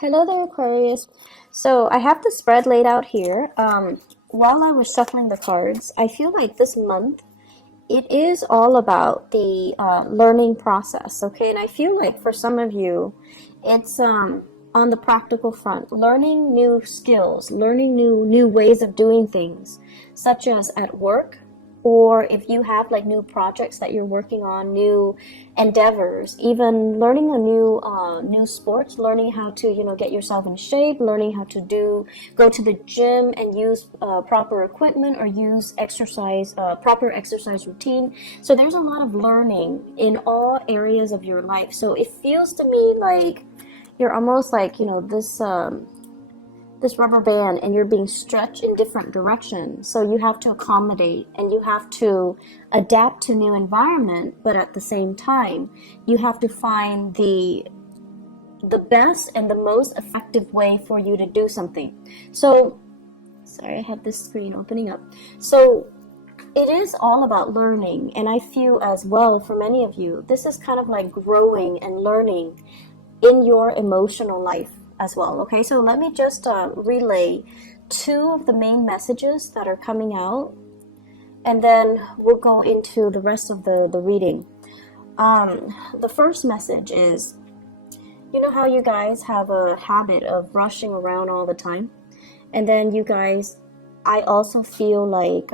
Hello there, Aquarius. So I have the spread laid out here. While I was shuffling the cards, I feel like this month it is all about the learning process, okay? And I feel like for some of you, it's on the practical front, learning new skills, learning new ways of doing things, such as at work, or if you have like new projects that you're working on, new endeavors, even learning a new sport, learning how to get yourself in shape, learning how to go to the gym and use proper equipment or use exercise proper exercise routine. So there's a lot of learning in all areas of your life. So it feels to me like you're almost like this rubber band, and you're being stretched in different directions. So you have to accommodate and you have to adapt to new environment, but at the same time, you have to find the best and the most effective way for you to do something. So, sorry, I had this screen opening up. So it is all about learning, and I feel as well for many of you, this is kind of like growing and learning in your emotional life as well. Okay, so let me just relay two of the main messages that are coming out, and then we'll go into the rest of the reading. The first message is, you know how you guys have a habit of rushing around all the time? And then you guys, I also feel like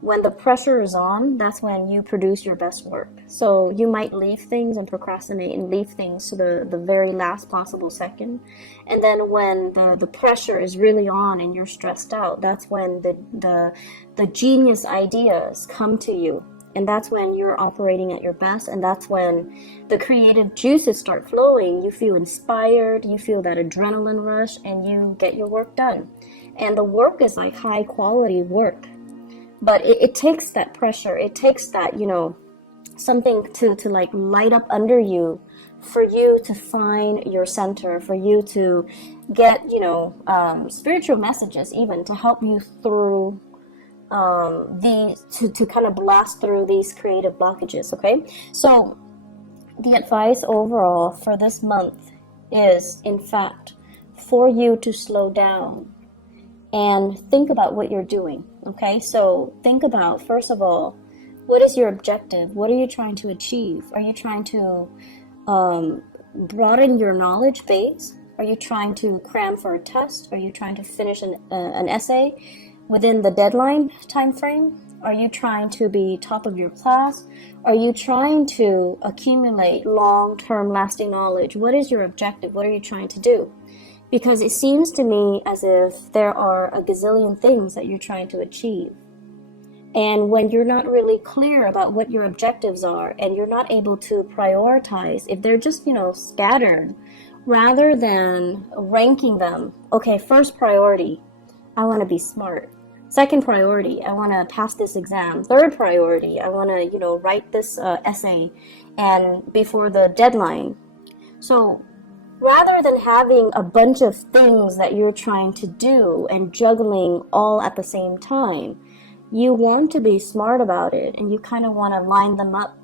when the pressure is on, that's when you produce your best work. So you might leave things and procrastinate and leave things to the very last possible second. And then when the pressure is really on and you're stressed out, that's when the genius ideas come to you. And that's when you're operating at your best. And that's when the creative juices start flowing. You feel inspired, you feel that adrenaline rush, and you get your work done. And the work is like high quality work. But it takes that pressure, it takes that, something to like light up under you for you to find your center, for you to get, spiritual messages even to help you through to kind of blast through these creative blockages, okay? So the advice overall for this month is, in fact, for you to slow down and think about what you're doing. Okay, so think about, first of all, what is your objective? What are you trying to achieve? Are you trying to broaden your knowledge base? Are you trying to cram for a test? Are you trying to finish an essay within the deadline time frame? Are you trying to be top of your class? Are you trying to accumulate long-term lasting knowledge? What is your objective? What are you trying to do? Because it seems to me as if there are a gazillion things that you're trying to achieve. And when you're not really clear about what your objectives are and you're not able to prioritize, if they're just, scattered, rather than ranking them, okay, first priority, I want to be smart. Second priority, I want to pass this exam. Third priority, I want to, write this essay and before the deadline. So rather than having a bunch of things that you're trying to do and juggling all at the same time, you want to be smart about it, and you kind of want to line them up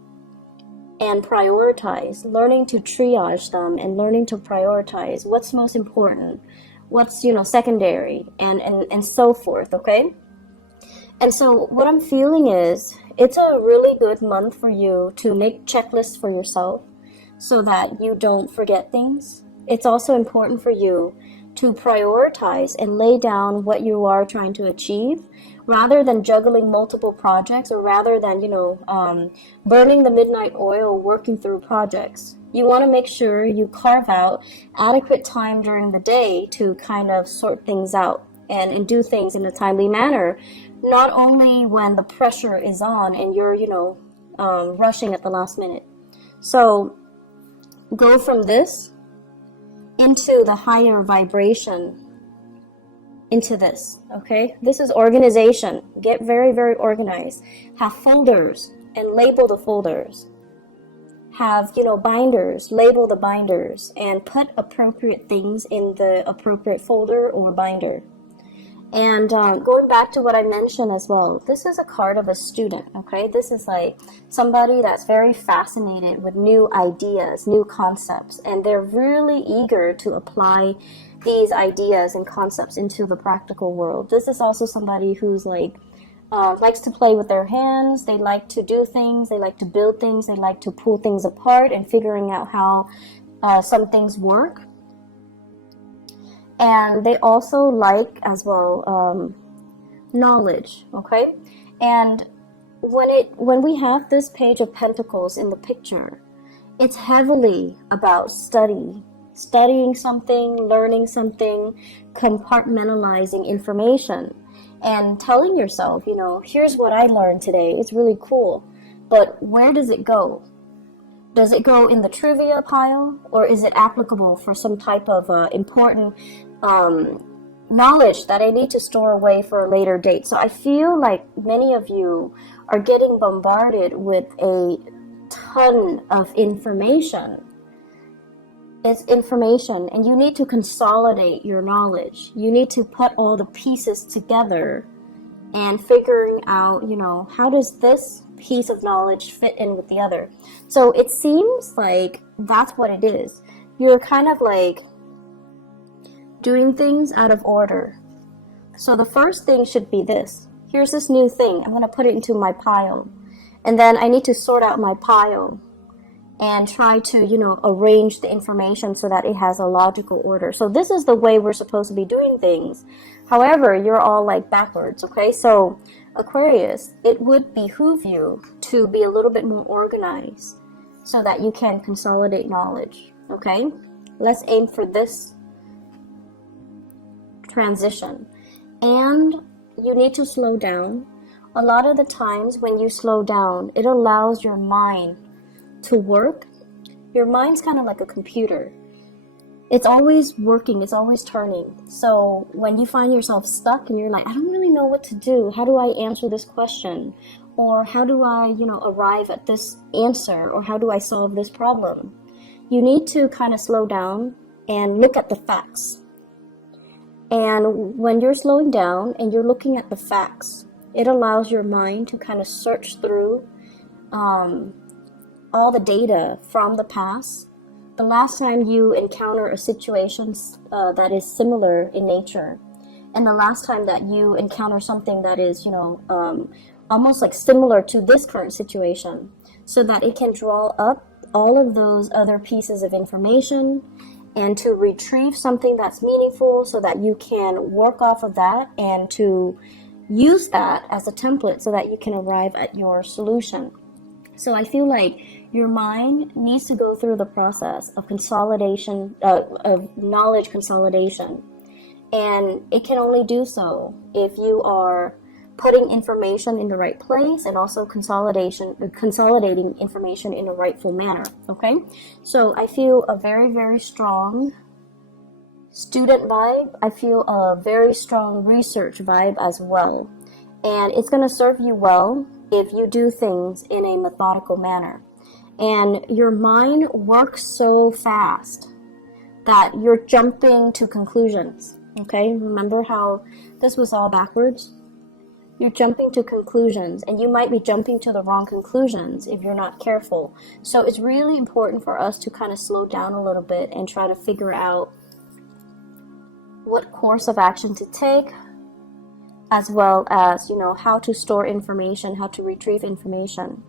and prioritize, learning to triage them and learning to prioritize what's most important, what's, secondary, and so forth, okay? And so what I'm feeling is it's a really good month for you to make checklists for yourself so that you don't forget things. It's also important for you to prioritize and lay down what you are trying to achieve rather than juggling multiple projects, or rather than, burning the midnight oil working through projects. You want to make sure you carve out adequate time during the day to kind of sort things out and do things in a timely manner, not only when the pressure is on and you're, rushing at the last minute. So go from this into the higher vibration, into this, okay? This is organization. Get very, very organized. Have folders and label the folders. Have, binders, label the binders, and put appropriate things in the appropriate folder or binder. And going back to what I mentioned as well, this is a card of a student, okay? This is like somebody that's very fascinated with new ideas, new concepts, and they're really eager to apply these ideas and concepts into the practical world. This is also somebody who's like, likes to play with their hands, they like to do things, they like to build things, they like to pull things apart and figuring out how some things work. And they also like as well knowledge, okay? And when we have this page of pentacles in the picture, it's heavily about studying something, learning something, compartmentalizing information, and telling yourself, you know, here's what I learned today. It's really cool, but where does it go? Does it go in the trivia pile, or is it applicable for some type of important knowledge that I need to store away for a later date? So I feel like many of you are getting bombarded with a ton of information. It's information, and you need to consolidate your knowledge. You need to put all the pieces together and figuring out, you know, how does this piece of knowledge fit in with the other? So it seems like that's what it is. You're kind of like doing things out of order. So the first thing should be this. Here's this new thing. I'm going to put it into my pile. And then I need to sort out my pile and try to, you know, arrange the information so that it has a logical order. So this is the way we're supposed to be doing things. However, you're all like backwards, okay? So Aquarius, it would behoove you to be a little bit more organized so that you can consolidate knowledge, okay? Let's aim for this transition. And you need to slow down. A lot of the times when you slow down, it allows your mind to work. Your mind's kind of like a computer. It's always working, it's always turning. So when you find yourself stuck and you're like, I don't really know what to do, how do I answer this question? Or how do I, you know, arrive at this answer? Or how do I solve this problem? You need to kind of slow down and look at the facts. And when you're slowing down and you're looking at the facts, it allows your mind to kind of search through all the data from the past. The last time you encounter a situation that is similar in nature, and the last time that you encounter something that is, you know, almost like similar to this current situation, so that it can draw up all of those other pieces of information and to retrieve something that's meaningful so that you can work off of that and to use that as a template so that you can arrive at your solution. So I feel like your mind needs to go through the process of consolidation, of knowledge consolidation. And it can only do so if you are putting information in the right place and also consolidating information in a rightful manner, okay? So I feel a very, very strong student vibe. I feel a very strong research vibe as well. And it's going to serve you well if you do things in a methodical manner. And your mind works so fast that you're jumping to conclusions, okay? Remember how this was all backwards? You're jumping to conclusions, and you might be jumping to the wrong conclusions if you're not careful. So it's really important for us to kind of slow down a little bit and try to figure out what course of action to take, as well as, you know, how to store information, how to retrieve information.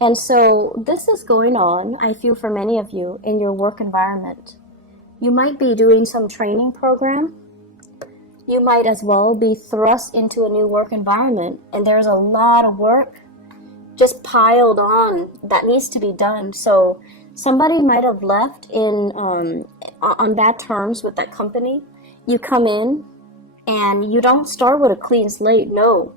And so this is going on, I feel, for many of you in your work environment. You might be doing some training program. You might as well be thrust into a new work environment, and there's a lot of work just piled on that needs to be done. So somebody might have left in on bad terms with that company. You come in and you don't start with a clean slate. No,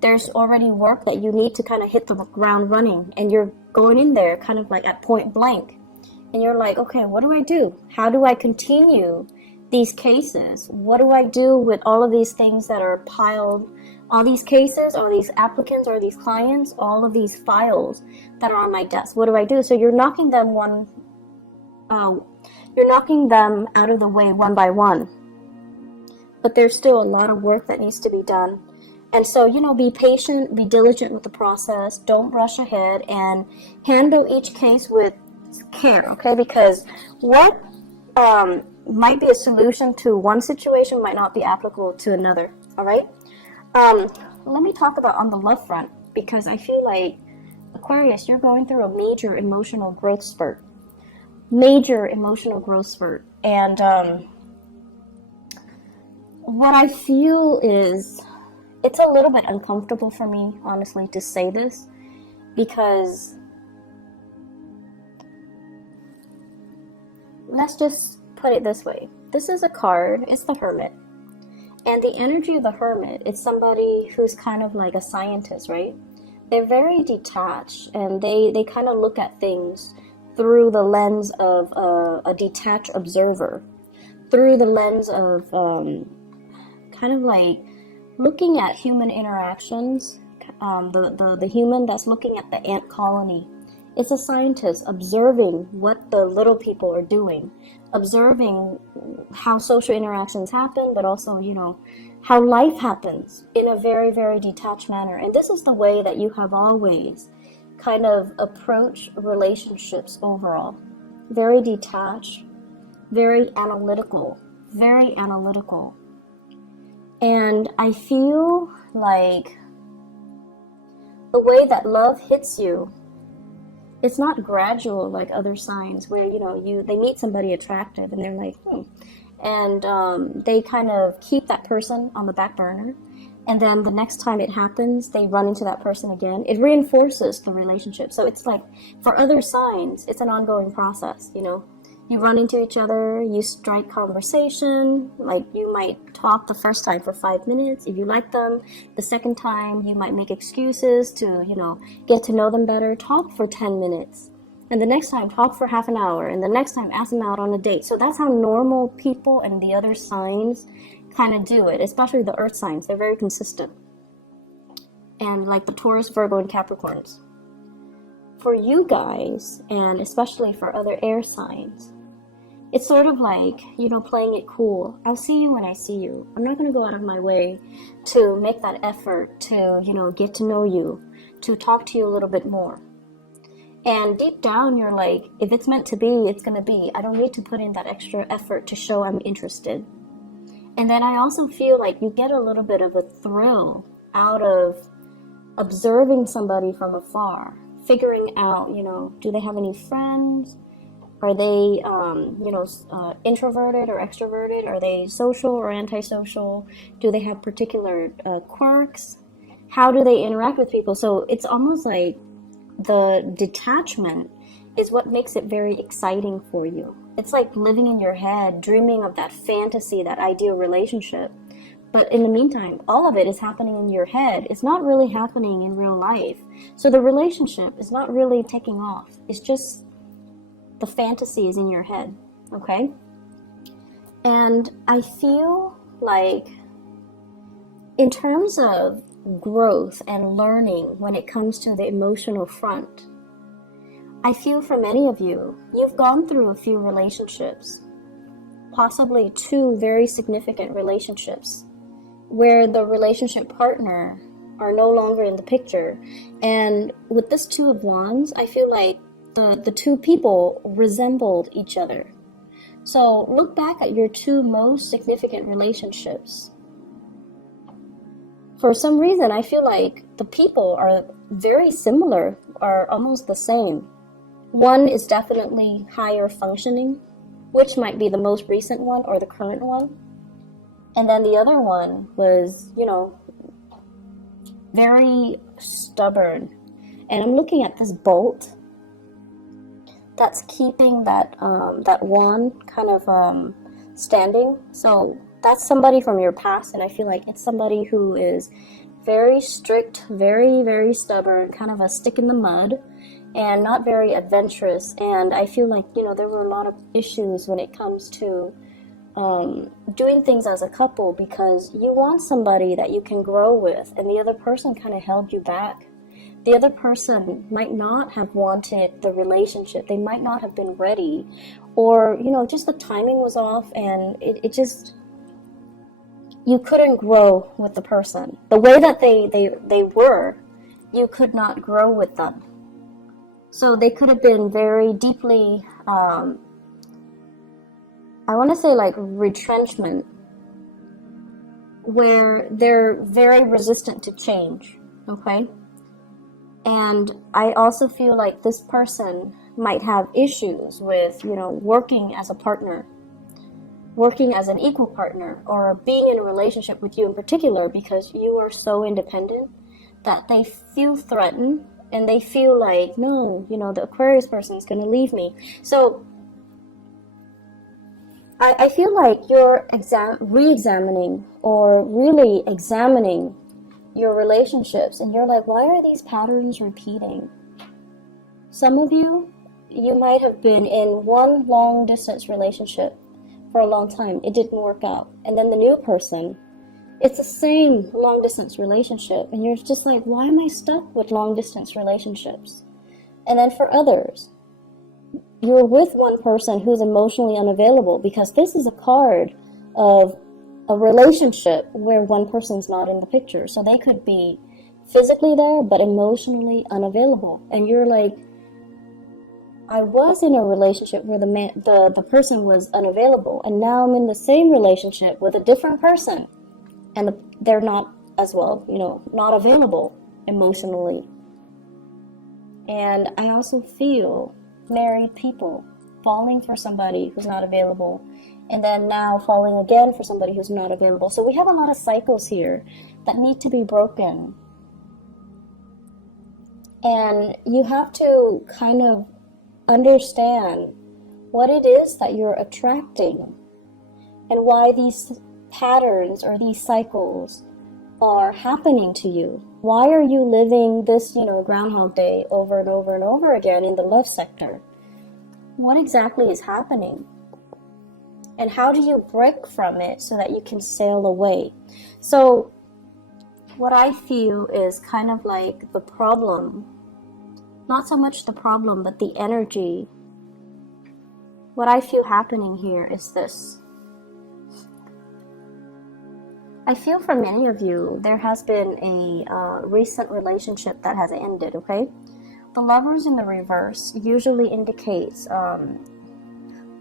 there's already work that you need to kind of hit the ground running, and you're going in there kind of like at point blank, and you're like, okay, what do I do? How do I continue these cases? What do I do with all of these things that are piled, all these cases, all these applicants, or these clients, all of these files that are on my desk? What do I do? So you're knocking them out of the way one by one. but there's still a lot of work that needs to be done. And so, you know, be patient, be diligent with the process, don't rush ahead, and handle each case with care, okay? Because what might be a solution to one situation might not be applicable to another, all right? Let me talk about on the love front, because I feel like, Aquarius, you're going through a major emotional growth spurt. Major emotional growth spurt. And what I feel is, it's a little bit uncomfortable for me, honestly, to say this, because let's just put it this way. This is a card, it's the Hermit. And the energy of the Hermit is somebody who's kind of like a scientist, right? They're very detached, and they kind of look at things through the lens of a detached observer, through the lens of kind of like looking at human interactions, the human that's looking at the ant colony. It's a scientist observing what the little people are doing, observing how social interactions happen, but also, you know, how life happens in a very, very detached manner. And this is the way that you have always kind of approached relationships overall. Very detached, very analytical, very analytical. And I feel like the way that love hits you, it's not gradual like other signs where, you know, they meet somebody attractive and they're like, and they kind of keep that person on the back burner, and then the next time it happens, they run into that person again. It reinforces the relationship. So it's like, for other signs, it's an ongoing process, you know. You run into each other, you strike conversation, like you might talk the first time for 5 minutes. If you like them, the second time you might make excuses to, you know, get to know them better, talk for 10 minutes. And the next time, talk for half an hour. And the next time, ask them out on a date. So that's how normal people and the other signs kind of do it, especially the earth signs. They're very consistent. And like the Taurus, Virgo, and Capricorns. For you guys, and especially for other air signs, it's sort of like, you know, playing it cool. I'll see you when I see you. I'm not going to go out of my way to make that effort to, you know, get to know you, to talk to you a little bit more. And deep down, you're like, if it's meant to be, it's going to be. I don't need to put in that extra effort to show I'm interested. And then I also feel like you get a little bit of a thrill out of observing somebody from afar, figuring out, you know, do they have any friends? Are they, introverted or extroverted? Are they social or antisocial? Do they have particular quirks? How do they interact with people? So it's almost like the detachment is what makes it very exciting for you. It's like living in your head, dreaming of that fantasy, that ideal relationship. But in the meantime, all of it is happening in your head. It's not really happening in real life. So the relationship is not really taking off. It's just the fantasy is in your head, okay? And I feel like in terms of growth and learning when it comes to the emotional front, I feel for many of you, you've gone through a few relationships, possibly 2 very significant relationships, where the relationship partner are no longer in the picture. And with this 2 of Wands, I feel like the 2 people resembled each other. So look back at your 2 most significant relationships. For some reason, I feel like the people are very similar, are almost the same. One is definitely higher functioning, which might be the most recent one or the current one. And then the other one was, you know, very stubborn. And I'm looking at this bolt that's keeping that wand kind of standing. So that's somebody from your past, and I feel like it's somebody who is very strict, very, very stubborn, kind of a stick in the mud, and not very adventurous. And I feel like, you know, there were a lot of issues when it comes to doing things as a couple, because you want somebody that you can grow with, and the other person kind of held you back. The other person might not have wanted the relationship. They might not have been ready, or, you know, just the timing was off, and it just, you couldn't grow with the person. The way that they were, you could not grow with them. So they could have been very deeply, I want to say like retrenchment, where they're very resistant to change, okay? And I also feel like this person might have issues with, working as a partner, working as an equal partner, or being in a relationship with you in particular, because you are so independent that they feel threatened and they feel like, no, the Aquarius person is going to leave me. So I feel like you're re-examining or really examining your relationships, and you're like, why are these patterns repeating? Some of you might have been in one long distance relationship for a long time. It didn't work out. And then the new person, it's the same long distance relationship, and you're just like, why am I stuck with long distance relationships? And then for others, you're with one person who's emotionally unavailable, because this is a card of a relationship where one person's not in the picture. So they could be physically there but emotionally unavailable, and you're like, I was in a relationship where the person was unavailable, and now I'm in the same relationship with a different person, and they're not as well, not available emotionally. And I also feel married people falling for somebody who's not available, and then now falling again for somebody who's not available. So we have a lot of cycles here that need to be broken. And you have to kind of understand what it is that you're attracting and why these patterns or these cycles are happening to you. Why are you living this, Groundhog Day over and over and over again in the love sector? What exactly is happening? And how do you break from it so that you can sail away? So what I feel is kind of like the problem, not so much the problem, but the energy. What I feel happening here is this. I feel for many of you, there has been a recent relationship that has ended, okay? The Lovers in the reverse usually indicates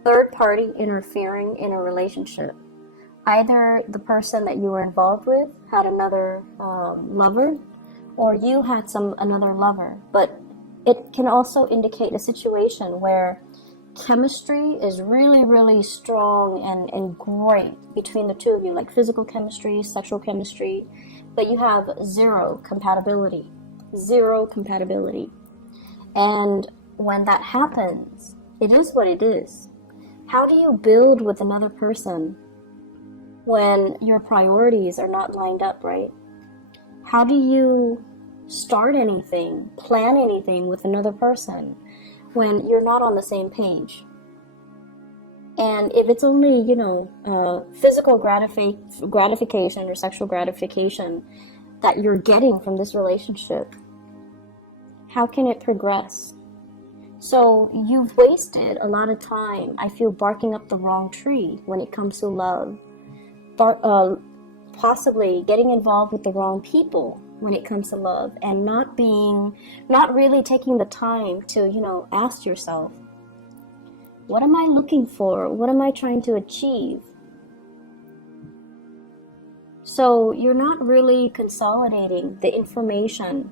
third party interfering in a relationship. Either the person that you were involved with had another lover, or you had another lover. But it can also indicate a situation where chemistry is really, really strong and great between the two of you, like physical chemistry, sexual chemistry, but you have zero compatibility. And when that happens, it is what it is. How do you build with another person when your priorities are not lined up, right? How do you start anything, plan anything with another person when you're not on the same page? And if it's only, physical gratification or sexual gratification that you're getting from this relationship, how can it progress? So you've wasted a lot of time, I feel, barking up the wrong tree when it comes to love. Possibly getting involved with the wrong people when it comes to love, and not really taking the time to, ask yourself, what am I looking for? What am I trying to achieve? So you're not really consolidating the information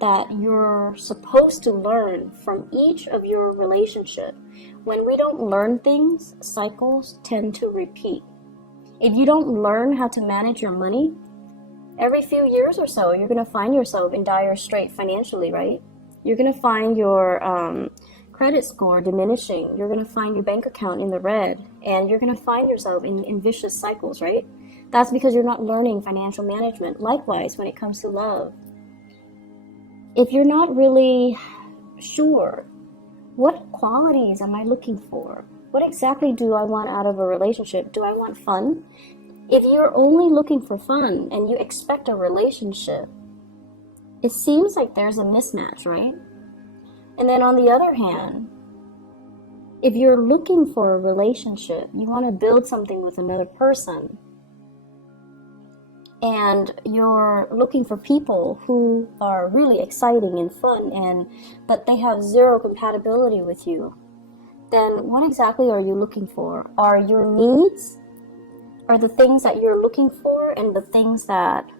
that you're supposed to learn from each of your relationship. When we don't learn things, cycles tend to repeat. If you don't learn how to manage your money, every few years or so, you're going to find yourself in dire strait financially, right? You're going to find your credit score diminishing. You're going to find your bank account in the red, and you're going to find yourself in vicious cycles, right? That's because you're not learning financial management. Likewise, when it comes to love, if you're not really sure, what qualities am I looking for? What exactly do I want out of a relationship? Do I want fun? If you're only looking for fun and you expect a relationship, it seems like there's a mismatch, right? And then on the other hand, if you're looking for a relationship, you want to build something with another person, and you're looking for people who are really exciting and fun, but they have zero compatibility with you, then what exactly are you looking for? Are your needs, are the things that you're looking for and the things that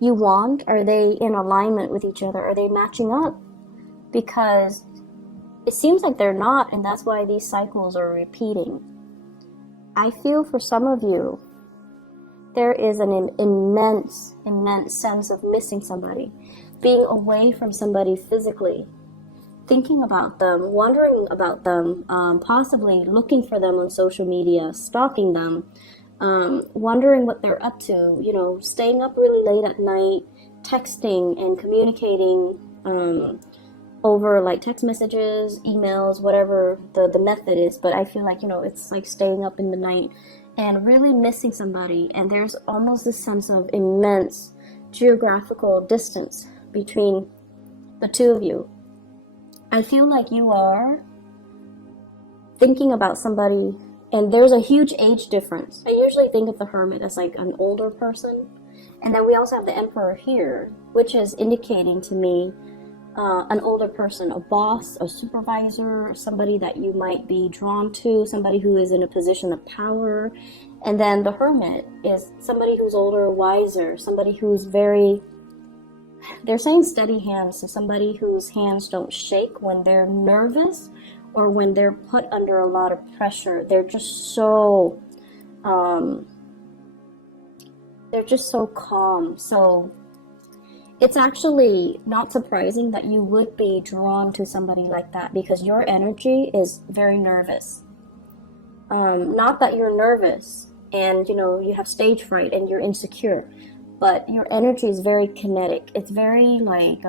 you want, are they in alignment with each other? Are they matching up? Because it seems like they're not, and that's why these cycles are repeating. I feel for some of you, there is an immense sense of missing somebody, being away from somebody physically, thinking about them, wondering about them, possibly looking for them on social media, stalking them, wondering what they're up to, you know, staying up really late at night, texting and communicating over like text messages, emails, whatever the method is. But I feel like, you know, it's like staying up in the night and really missing somebody. And there's almost this sense of immense geographical distance between the two of you. I feel like you are thinking about somebody, and there's a huge age difference. I usually think of the Hermit as like an older person. And then we also have the Emperor here, which is indicating to me an older person, a boss, a supervisor, somebody that you might be drawn to, somebody who is in a position of power. And then the Hermit is somebody who's older, wiser, somebody who's very, they're saying steady hands, so somebody whose hands don't shake when they're nervous or when they're put under a lot of pressure. They're just so calm. So it's actually not surprising that you would be drawn to somebody like that, because your energy is very nervous. Not that you're nervous and, you know, you have stage fright and you're insecure, but your energy is very kinetic. It's very like,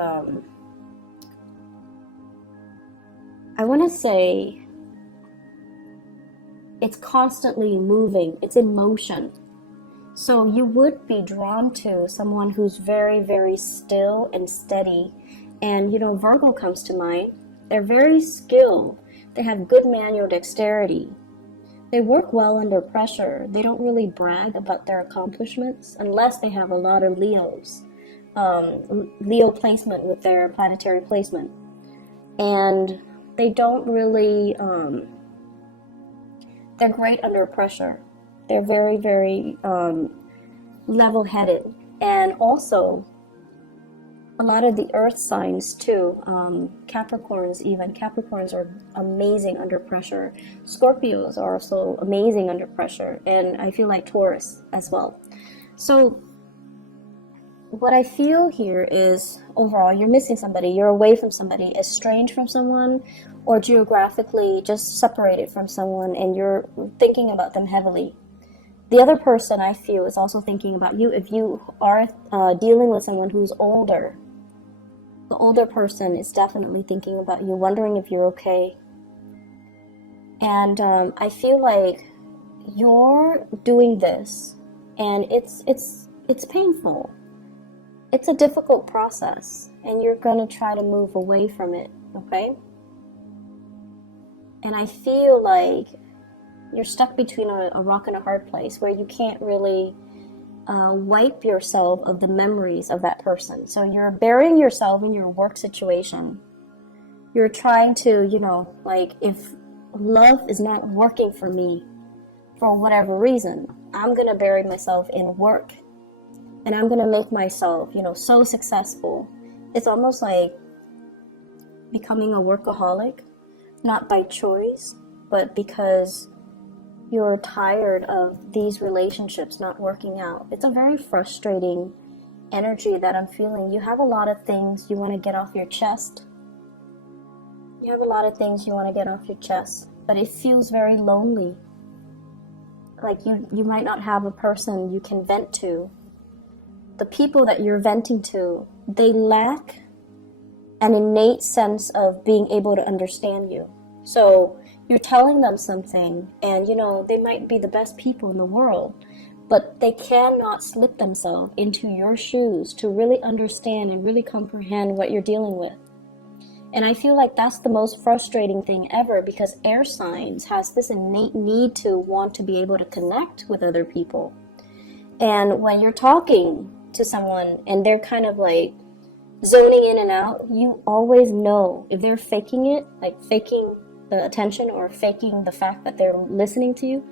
I want to say it's constantly moving. It's in motion. So you would be drawn to someone who's very, very still and steady. And, you know, Virgo comes to mind. They're very skilled. They have good manual dexterity. They work well under pressure. They don't really brag about their accomplishments unless they have a lot of Leos. Leo placement with their planetary placement. And they don't really, they're great under pressure. They're very, very level-headed. And also, a lot of the earth signs too, Capricorns even. Capricorns are amazing under pressure. Scorpios are also amazing under pressure. And I feel like Taurus as well. So what I feel here is, overall, you're missing somebody. You're away from somebody, estranged from someone, or geographically just separated from someone, and you're thinking about them heavily. The other person, I feel, is also thinking about you. If you are dealing with someone who's older, the older person is definitely thinking about you, wondering if you're okay. And I feel like you're doing this, and it's painful. It's a difficult process, and you're going to try to move away from it, okay? And I feel like you're stuck between a rock and a hard place where you can't really wipe yourself of the memories of that person. So you're burying yourself in your work situation. You're trying to, you know, like, if love is not working for me for whatever reason, I'm going to bury myself in work. And I'm going to make myself, you know, so successful. It's almost like becoming a workaholic, not by choice, but because you're tired of these relationships not working out. It's a very frustrating energy that I'm feeling. You have a lot of things you want to get off your chest. You have a lot of things you want to get off your chest, but it feels very lonely. Like you might not have a person you can vent to. The people that you're venting to, they lack an innate sense of being able to understand you. So you're telling them something, and, you know, they might be the best people in the world, but they cannot slip themselves into your shoes to really understand and really comprehend what you're dealing with. And I feel like that's the most frustrating thing ever, because air signs has this innate need to want to be able to connect with other people. And when you're talking to someone and they're kind of like zoning in and out, you always know if they're faking it, like faking the attention or faking the fact that they're listening to you.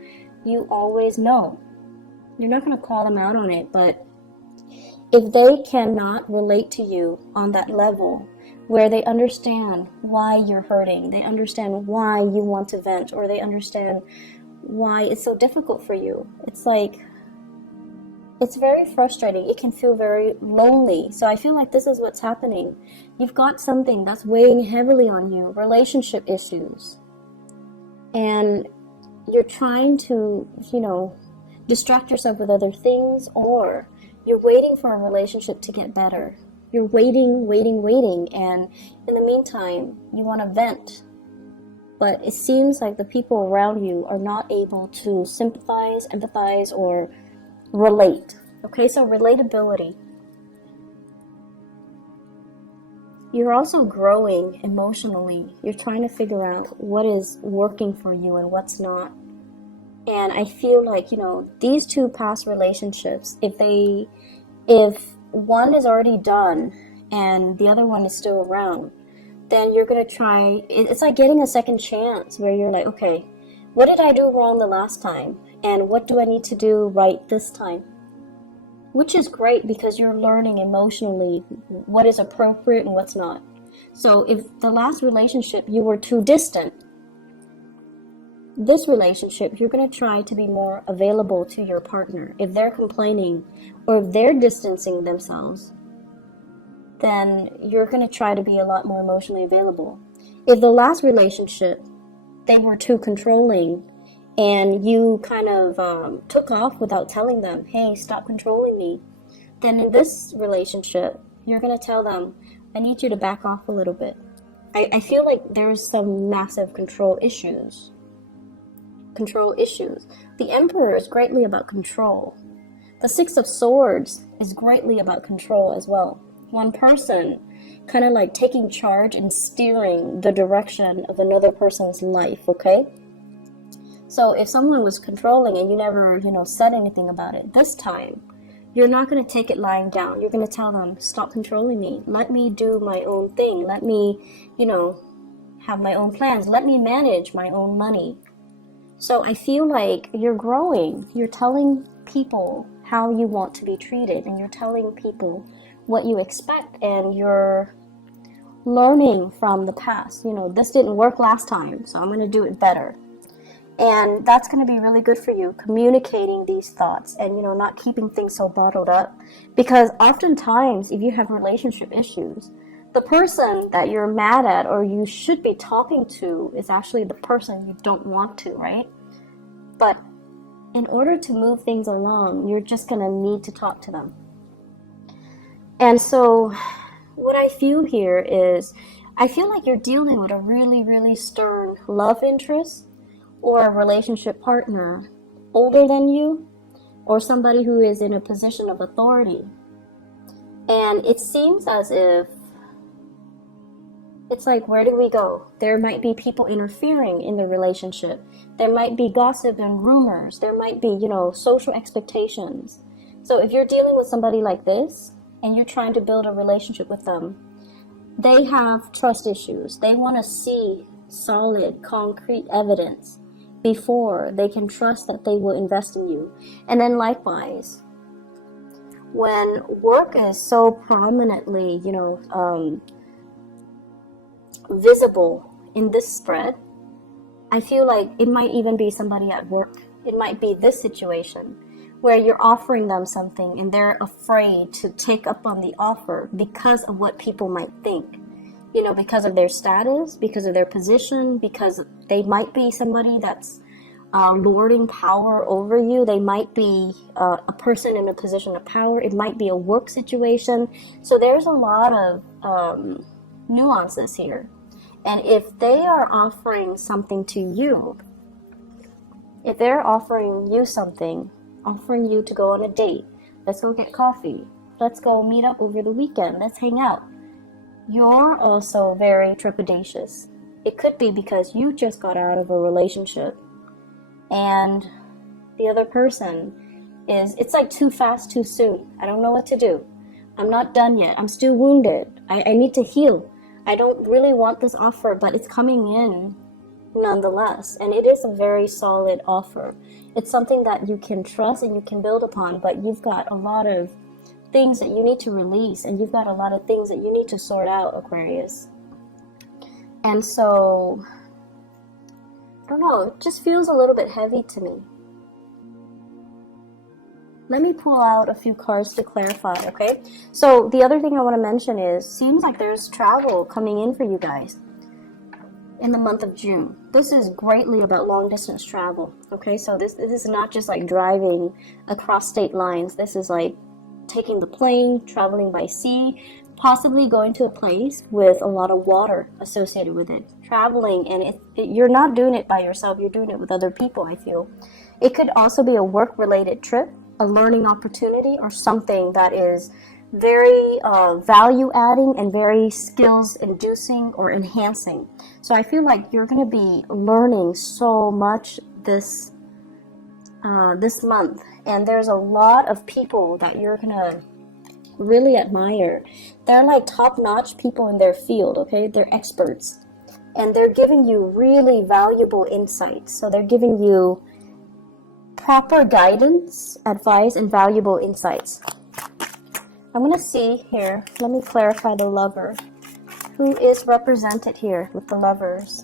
You always know. You're not going to call them out on it, but if they cannot relate to you on that level where they understand why you're hurting, they understand why you want to vent, or they understand why it's so difficult for you, it's like, it's very frustrating. It can feel very lonely. So I feel like this is what's happening. You've got something that's weighing heavily on you, relationship issues. And you're trying to, distract yourself with other things, or you're waiting for a relationship to get better. You're waiting, and in the meantime, you want to vent. But it seems like the people around you are not able to sympathize, empathize, or relate. Okay, so relatability. You're also growing emotionally. You're trying to figure out what is working for you and what's not. And I feel like, these two past relationships, if one is already done and the other one is still around, then you're going to try, it's like getting a second chance where you're like, okay, what did I do wrong the last time? And what do I need to do right this time? Which is great because you're learning emotionally what is appropriate and what's not. So if the last relationship you were too distant, this relationship, you're going to try to be more available to your partner. If they're complaining or if they're distancing themselves, then you're going to try to be a lot more emotionally available. If the last relationship, they were too controlling and you kind of took off without telling them, hey, stop controlling me, then in this relationship, you're going to tell them, I need you to back off a little bit. I feel like there's some massive control issues. The Emperor is greatly about control. The Six of Swords is greatly about control as well. One person kind of like taking charge and steering the direction of another person's life, okay? So if someone was controlling and you never, said anything about it, this time, you're not going to take it lying down. You're going to tell them, stop controlling me. Let me do my own thing. Let me, have my own plans. Let me manage my own money. So I feel like you're growing. You're telling people how you want to be treated, and you're telling people what you expect, and you're learning from the past. This didn't work last time, so I'm going to do it better. And that's going to be really good for you, communicating these thoughts and, not keeping things so bottled up. Because oftentimes, if you have relationship issues, the person that you're mad at or you should be talking to is actually the person you don't want to, right? But in order to move things along, you're just going to need to talk to them. And so what I feel here is, I feel like you're dealing with a really, really stern love interest or a relationship partner older than you, or somebody who is in a position of authority. And it seems as if it's like, where do we go? There might be people interfering in the relationship. There might be gossip and rumors. There might be, social expectations. So if you're dealing with somebody like this and you're trying to build a relationship with them, they have trust issues. They want to see solid, concrete evidence before they can trust that they will invest in you. And then likewise, when work is so prominently, visible in this spread, I feel like it might even be somebody at work. It might be this situation where you're offering them something and they're afraid to take up on the offer because of what people might think. Because of their status, because of their position, because they might be somebody that's lording power over you. They might be a person in a position of power. It might be a work situation. So there's a lot of nuances here. And if they are offering something to you, if they're offering you something, offering you to go on a date, let's go get coffee, let's go meet up over the weekend, let's hang out, you're also very trepidatious. It could be because you just got out of a relationship and the other person is it's like too fast, too soon. I don't know what to do. I'm not done yet. I'm still wounded. I need to heal. I don't really want this offer, but it's coming in nonetheless. And it is a very solid offer. It's something that you can trust and you can build upon, but you've got a lot of things that you need to release, and you've got a lot of things that you need to sort out, Aquarius. And so, I don't know, it just feels a little bit heavy to me. Let me pull out a few cards to clarify, okay? So the other thing I want to mention is, seems like there's travel coming in for you guys in the month of June. This is greatly about long distance travel, okay? So this is not just like driving across state lines. This is like taking the plane, traveling by sea, possibly going to a place with a lot of water associated with it. Traveling, and you're not doing it by yourself, you're doing it with other people, I feel. It could also be a work-related trip, a learning opportunity, or something that is very value-adding and very skills-inducing or enhancing. So I feel like you're going to be learning so much this month, and there's a lot of people that you're going to really admire. They're like top-notch people in their field, okay? They're experts, and they're giving you really valuable insights. So they're giving you proper guidance, advice, and valuable insights. I'm going to see here, let me clarify the lover. Who is represented here with the lovers?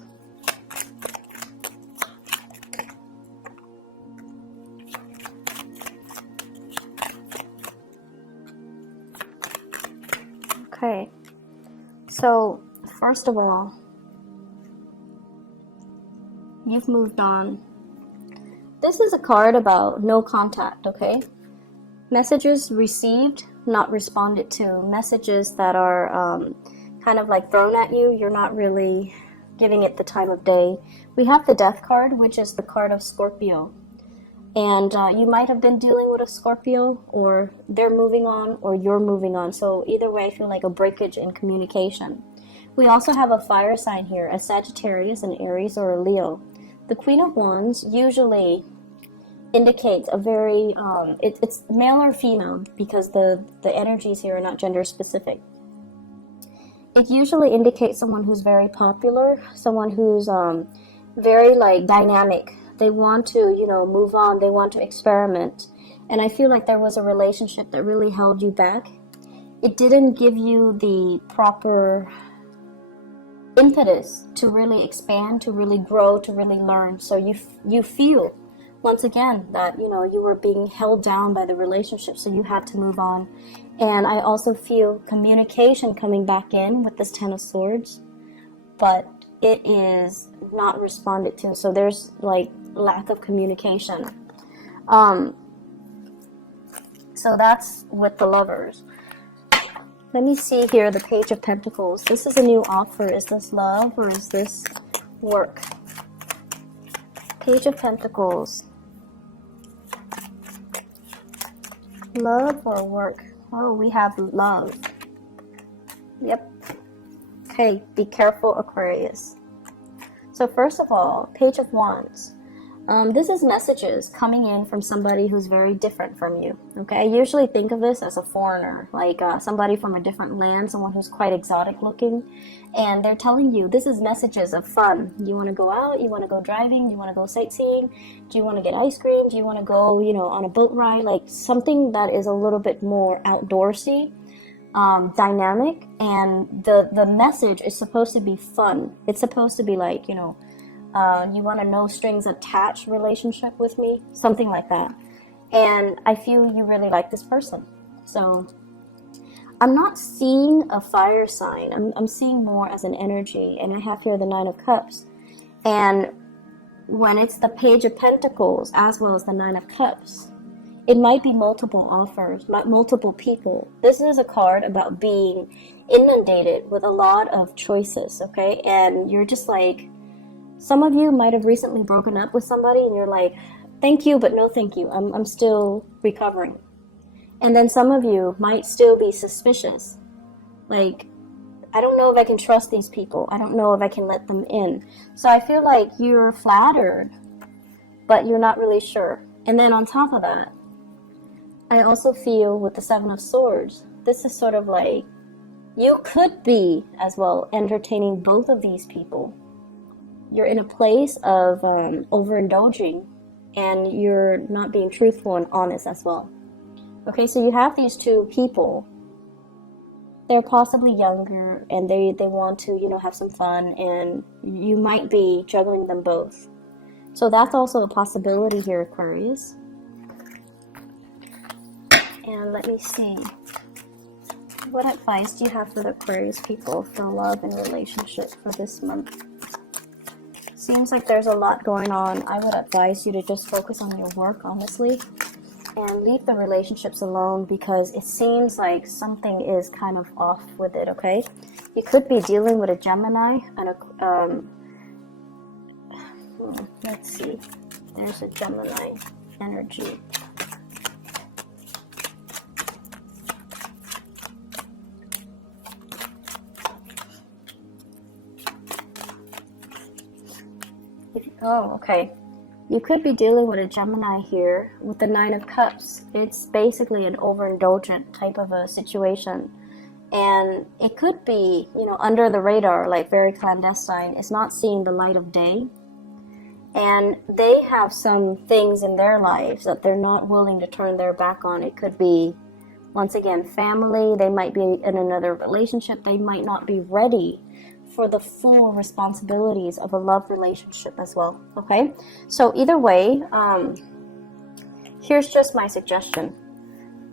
Okay, so first of all, you've moved on. This is a card about no contact, okay? Messages received, not responded to. Messages that are kind of like thrown at you. You're not really giving it the time of day. We have the Death card, which is the card of Scorpio. And you might have been dealing with a Scorpio, or they're moving on, or you're moving on. So either way, I feel like a breakage in communication. We also have a fire sign here, a Sagittarius, an Aries, or a Leo. The Queen of Wands usually indicates a very, it's male or female, because the energies here are not gender specific. It usually indicates someone who's very popular, someone who's very like dynamic. They want to, move on. They want to experiment. And I feel like there was a relationship that really held you back. It didn't give you the proper impetus to really expand, to really grow, to really learn. So you feel, once again, that, you were being held down by the relationship, so you had to move on. And I also feel communication coming back in with this Ten of Swords, but it is not responded to. So there's like lack of communication. So that's with the lovers. Let me see here, the Page of Pentacles. This is a new offer. Is this love or is this work? Page of Pentacles. Love or work? Oh, we have love. Yep. Okay, be careful, Aquarius. So first of all, Page of Wands. This is messages coming in from somebody who's very different from you. Okay, I usually think of this as a foreigner, like somebody from a different land, someone who's quite exotic looking, and they're telling you this is messages of fun. You want to go out, you want to go driving, you want to go sightseeing, do you want to get ice cream, do you want to go, on a boat ride, like something that is a little bit more outdoorsy, dynamic, and the message is supposed to be fun. It's supposed to be like, you want a no strings attached relationship with me, something like that. And I feel you really like this person. So I'm not seeing a fire sign. I'm seeing more as an energy. And I have here the Nine of Cups. And when it's the Page of Pentacles as well as the Nine of Cups, it might be multiple offers, multiple people. This is a card about being inundated with a lot of choices, okay? And you're just like, some of you might have recently broken up with somebody and you're like, thank you, but no thank you. I'm still recovering. And then some of you might still be suspicious. Like, I don't know if I can trust these people. I don't know if I can let them in. So I feel like you're flattered, but you're not really sure. And then on top of that, I also feel with the Seven of Swords, this is sort of like, you could be as well entertaining both of these people. You're in a place of overindulging, and you're not being truthful and honest as well. Okay, so you have these two people. They're possibly younger, and they want to, you know, have some fun, and you might be juggling them both. So that's also a possibility here, Aquarius. And let me see. What advice do you have for the Aquarius people for love and relationship for this month? Seems like there's a lot going on. I would advise you to just focus on your work, honestly, and leave the relationships alone, because it seems like something is kind of off with it, okay? You could be dealing with a Gemini and a, let's see. There's a Gemini energy. Oh, okay. You could be dealing with a Gemini here with the Nine of Cups. It's basically an overindulgent type of a situation. And it could be, you know, under the radar, like very clandestine. It's not seeing the light of day. And they have some things in their lives that they're not willing to turn their back on. It could be, once again, family. They might be in another relationship. They might not be ready for the full responsibilities of a love relationship as well, okay? So either way, here's just my suggestion.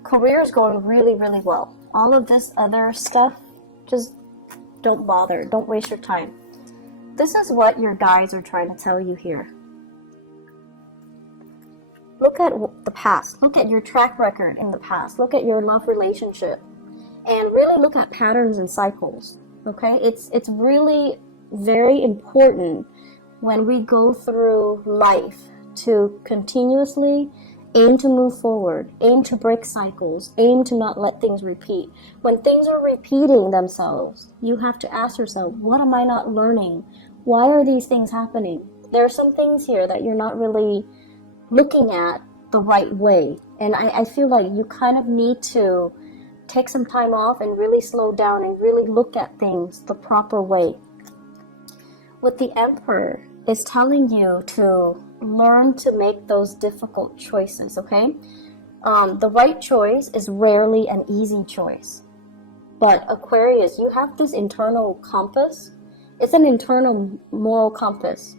Career is going really, really well. All of this other stuff, just don't bother. Don't waste your time. This is what your guides are trying to tell you here. Look at the past. Look at your track record in the past. Look at your love relationship. And really look at patterns and cycles. Okay, it's really very important when we go through life to continuously aim to move forward, aim to break cycles, aim to not let things repeat. When things are repeating themselves, you have to ask yourself, what am I not learning? Why are these things happening? There are some things here that you're not really looking at the right way. And I feel like you kind of need to take some time off and really slow down and really look at things the proper way. With the Emperor, it's telling you to learn to make those difficult choices, okay? The right choice is rarely an easy choice. But Aquarius, you have this internal compass. It's an internal moral compass.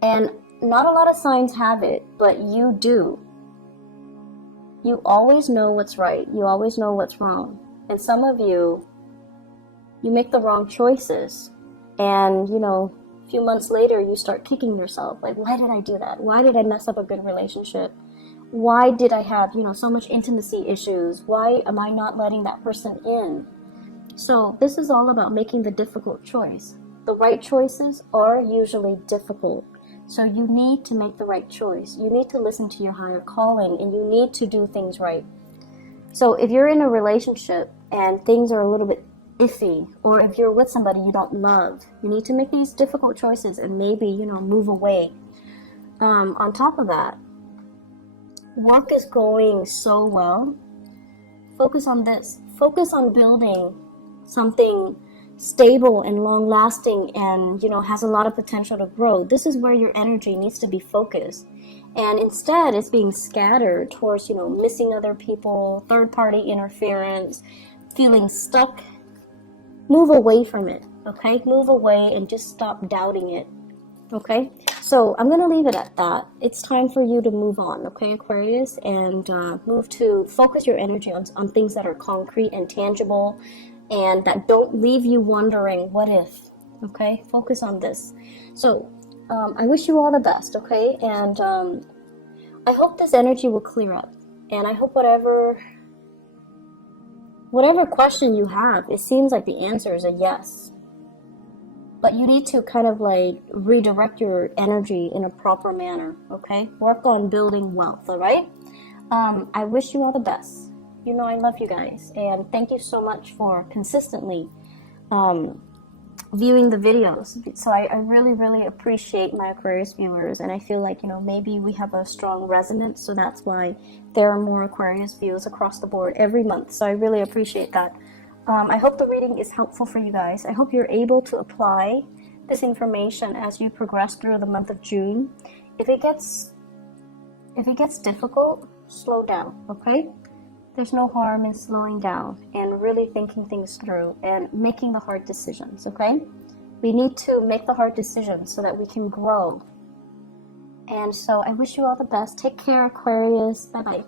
And not a lot of signs have it, but you do. You always know what's right. You always know what's wrong. And some of you, you make the wrong choices. And, you know, a few months later, you start kicking yourself. Like, why did I do that? Why did I mess up a good relationship? Why did I have, you know, so much intimacy issues? Why am I not letting that person in? So this is all about making the difficult choice. The right choices are usually difficult. So you need to make the right choice. You need to listen to your higher calling, and you need to do things right. So if you're in a relationship and things are a little bit iffy, or if you're with somebody you don't love, you need to make these difficult choices and maybe, you know, move away. On top of that, work is going so well. Focus on this. Focus on building something stable and long-lasting and, you know, has a lot of potential to grow. This is where your energy needs to be focused. And instead, it's being scattered towards, you know, missing other people, third-party interference, feeling stuck. Move away from it, okay? Move away and just stop doubting it, okay? So I'm going to leave it at that. It's time for you to move on, okay, Aquarius? And move to focus your energy on things that are concrete and tangible, and that don't leave you wondering, what if, okay? Focus on this. So, I wish you all the best, okay? And I hope this energy will clear up. And I hope whatever question you have, it seems like the answer is a yes. But you need to kind of like redirect your energy in a proper manner, okay? Work on building wealth, all right? I wish you all the best. You know I love you guys, and thank you so much for consistently viewing the videos. So I really, really appreciate my Aquarius viewers, and I feel like, maybe we have a strong resonance, so that's why there are more Aquarius views across the board every month. So I really appreciate that. I hope the reading is helpful for you guys. I hope you're able to apply this information as you progress through the month of June. If it gets difficult, slow down, okay? There's no harm in slowing down and really thinking things through and making the hard decisions, okay? We need to make the hard decisions so that we can grow. And so I wish you all the best. Take care, Aquarius. Bye-bye.